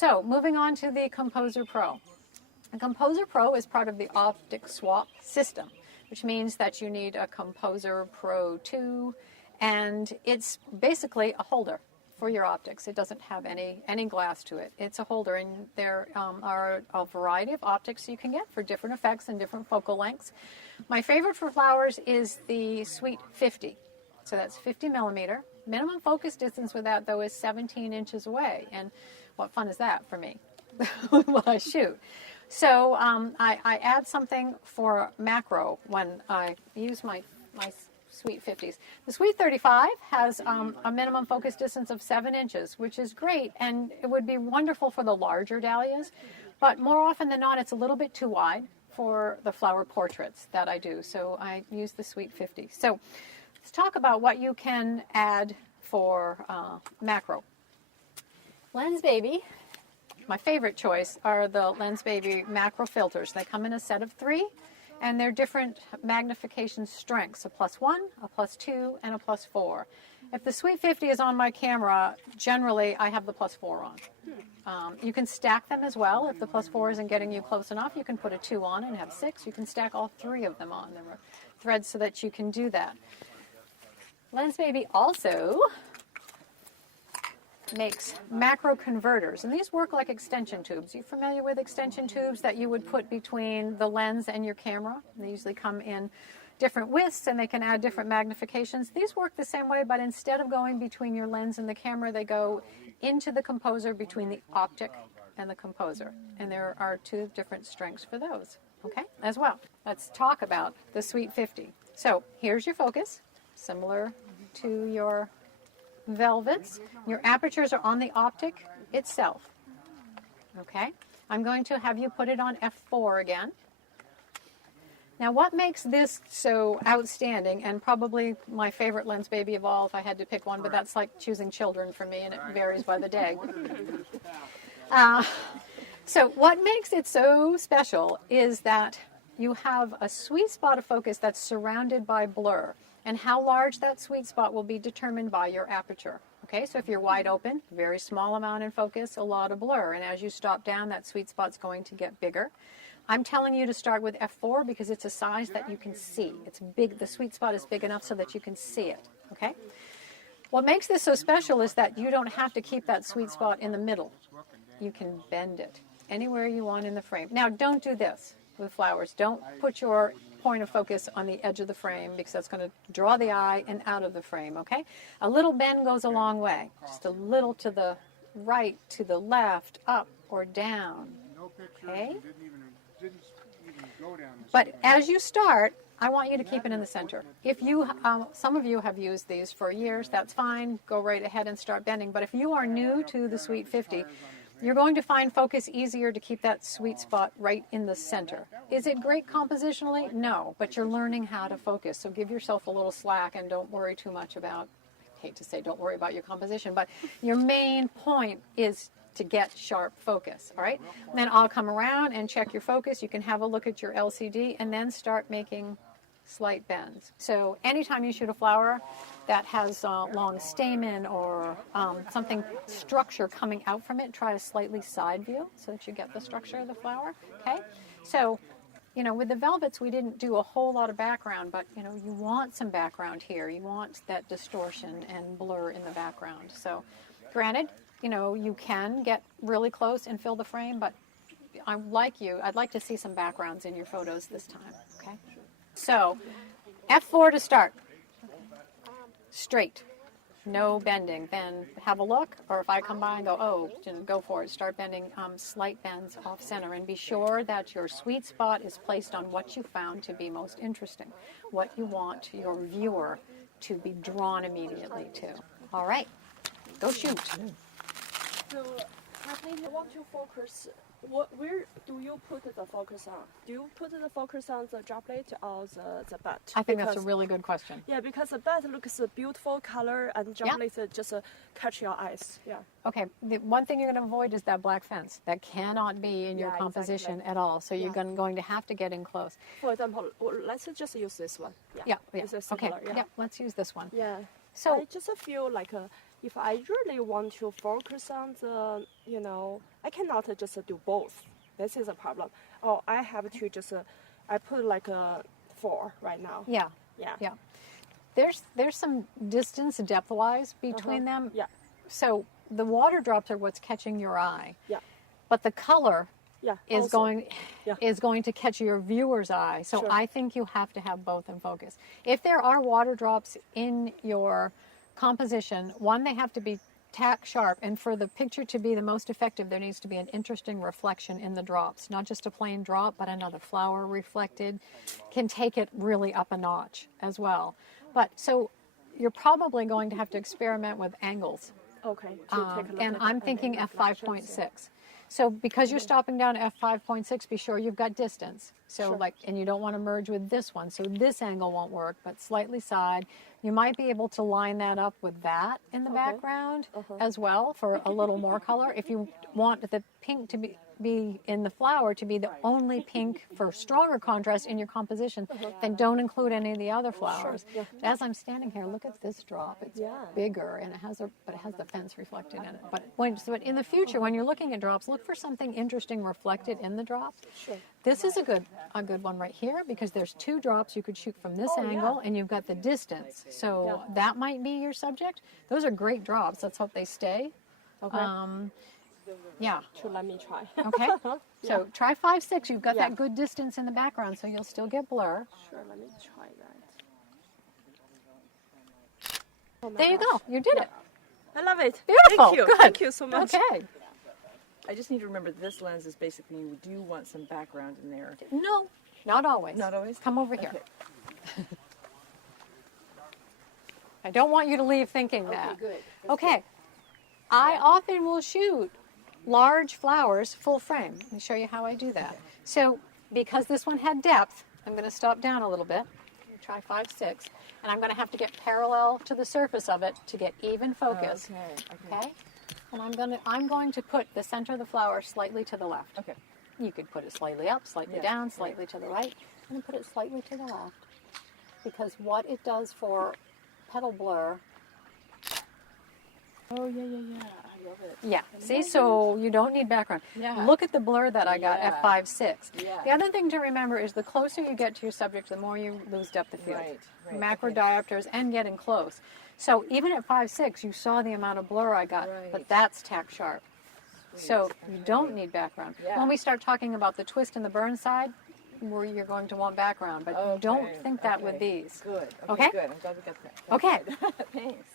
So moving on to the Composer Pro. The Composer Pro is part of the Optic swap system, which means that you need a Composer Pro 2, and it's basically a holder for your optics. It doesn't have any glass to it. It's a holder, and there are a variety of optics you can get for different effects and different focal lengths. My favorite for flowers is the Sweet 50. So that's 50 millimeter. Minimum focus distance with that, though, is 17 inches away. And what fun is that for me while I shoot? So I add something for macro when I use my Sweet 50s. The Sweet 35 has a minimum focus distance of 7 inches, which is great, and it would be wonderful for the larger dahlias, but more often than not, it's a little bit too wide for the flower portraits that I do, so I use the Sweet 50. So let's talk about what you can add for macro. Lensbaby, my favorite choice are the Lensbaby macro filters. They come in a set of 3. And they're different magnification strengths, a +1, a +2, and a +4. If the Sweet 50 is on my camera, generally I have the +4 on. You can stack them as well. If the +4 isn't getting you close enough, you can put a 2 on and have 6. You can stack all 3 of them on. There are threads so that you can do that. Lensbaby also makes macro converters, and these work like extension tubes. You familiar with extension tubes that you would put between the lens and your camera? They usually come in different widths, and they can add different magnifications. These work the same way, but instead of going between your lens and the camera, they go into the composer between the optic and the composer, and there are 2 different strengths for those, okay, as well. Let's talk about the Sweet 50. So here's your focus, similar to your velvets. Your apertures are on the optic itself. Okay, I'm going to have you put it on f4 again. Now what makes this so outstanding, and probably my favorite Lensbaby of all if I had to pick one, but that's like choosing children for me, and it varies by the day. So what makes it so special is that you have a sweet spot of focus that's surrounded by blur. And how large that sweet spot will be determined by your aperture. Okay, so if you're wide open, very small amount in focus, a lot of blur. And as you stop down, that sweet spot's going to get bigger. I'm telling you to start with f4 because it's a size that you can see. It's big. The sweet spot is big enough so that you can see it. Okay. What makes this so special is that you don't have to keep that sweet spot in the middle. You can bend it anywhere you want in the frame. Now, don't do this with flowers. Don't put your point of focus on the edge of the frame because that's going to draw the eye and out of the frame, okay? A little bend goes a long way. Just a little to the right, to the left, up or down, okay? But as you start, I want you to keep it in the center. If you, some of you have used these for years, that's fine. Go right ahead and start bending. But if you are new to the Sweet 50, you're going to find focus easier to keep that sweet spot right in the center. Is it great compositionally? No, but you're learning how to focus. So give yourself a little slack and don't worry too much about, I hate to say don't worry about your composition, but your main point is to get sharp focus, all right? And then I'll come around and check your focus. You can have a look at your LCD and then start making slight bends. So anytime you shoot a flower that has long stamen or something structure coming out from it, try a slightly side view so that you get the structure of the flower, okay? So, you know, with the velvets, we didn't do a whole lot of background, but, you know, you want some background here. You want that distortion and blur in the background. So, granted, you know, you can get really close and fill the frame, but I'd like to see some backgrounds in your photos this time, okay? So, F4 to start. Straight. No bending. Then have a look, or if I come by and go, oh, go for it. Start bending slight bends off center. And be sure that your sweet spot is placed on what you found to be most interesting, what you want your viewer to be drawn immediately to. All right. Go shoot. So, Kathleen, I want to focus. Where do you put the focus on? Do you put the focus on the droplet or the bud? I think that's a really good question. Yeah, because the bud looks a beautiful color and droplet just catch your eyes. Yeah. Okay, the one thing you're going to avoid is that black fence. That cannot be in your composition at all. So you're going to have to get in close. For example, let's just use this one. Yeah. It's similar, okay. Yeah, let's use this one. Yeah. So I just feel like if I really want to focus on the, I cannot just do both. This is a problem. Oh, I have to just, I put like a 4 right now. Yeah. Yeah. Yeah. There's some distance depth-wise between them. Yeah. So the water drops are what's catching your eye. Yeah. But the color Yeah. is also. going to catch your viewer's eye. So Sure. I think you have to have both in focus. If there are water drops in your composition, one, they have to be tack sharp, and for the picture to be the most effective, there needs to be an interesting reflection in the drops. Not just a plain drop, but another flower reflected can take it really up a notch as well. But so you're probably going to have to experiment with angles. Okay. To take a look And at I'm the thinking reflections. f5.6. So because you're stopping down at f5.6, be sure you've got distance. So Sure. and you don't want to merge with this one. So this angle won't work, but slightly side. You might be able to line that up with that in the background as well for a little more color. If you want the pink to be in the flower to be the only pink for stronger contrast in your composition, then don't include any of the other flowers. Yeah. As I'm standing here, look at this drop. It's bigger and it has the fence reflected in it. But in the future, when you're looking at drops, look for something interesting reflected in the drops. Sure. This is a good one right here because there's 2 drops you could shoot from this angle and you've got the distance. So that might be your subject. Those are great drops. Let's hope they stay. Okay. Yeah. To let me try. Okay. So try 5.6. You've got that good distance in the background, so you'll still get blur. Sure. Let me try that. Oh my There you gosh. go. You did it. I love it. Beautiful. Thank you. Good. Thank you so much. Okay. I just need to remember this lens is basically you do want some background in there. No, not always. Not always? Come over here. Okay. I don't want you to leave thinking that. Good. Okay. I often will shoot large flowers full frame. Let me show you how I do that. So because this one had depth, I'm going to stop down a little bit. Try 5.6. And I'm going to have to get parallel to the surface of it to get even focus. Okay? And I'm going to put the center of the flower slightly to the left. Okay. You could put it slightly up, slightly down, slightly to the right. I'm going to put it slightly to the left. Because what it does for petal blur. Oh, yeah. I love it. Yeah. See, so you don't need background. Yeah. Look at the blur that I got at 5.6. Yeah. The other thing to remember is the closer you get to your subject, the more you lose depth of field. Right. Macro diopters and getting close. So even at 5.6, you saw the amount of blur I got, but Right. that's tack sharp. So you don't need background. Yeah. When we start talking about the twist and the burn side, where you're going to want background, but don't think that with these. Good. Okay? Good. I'm glad we got that. Okay. Thanks.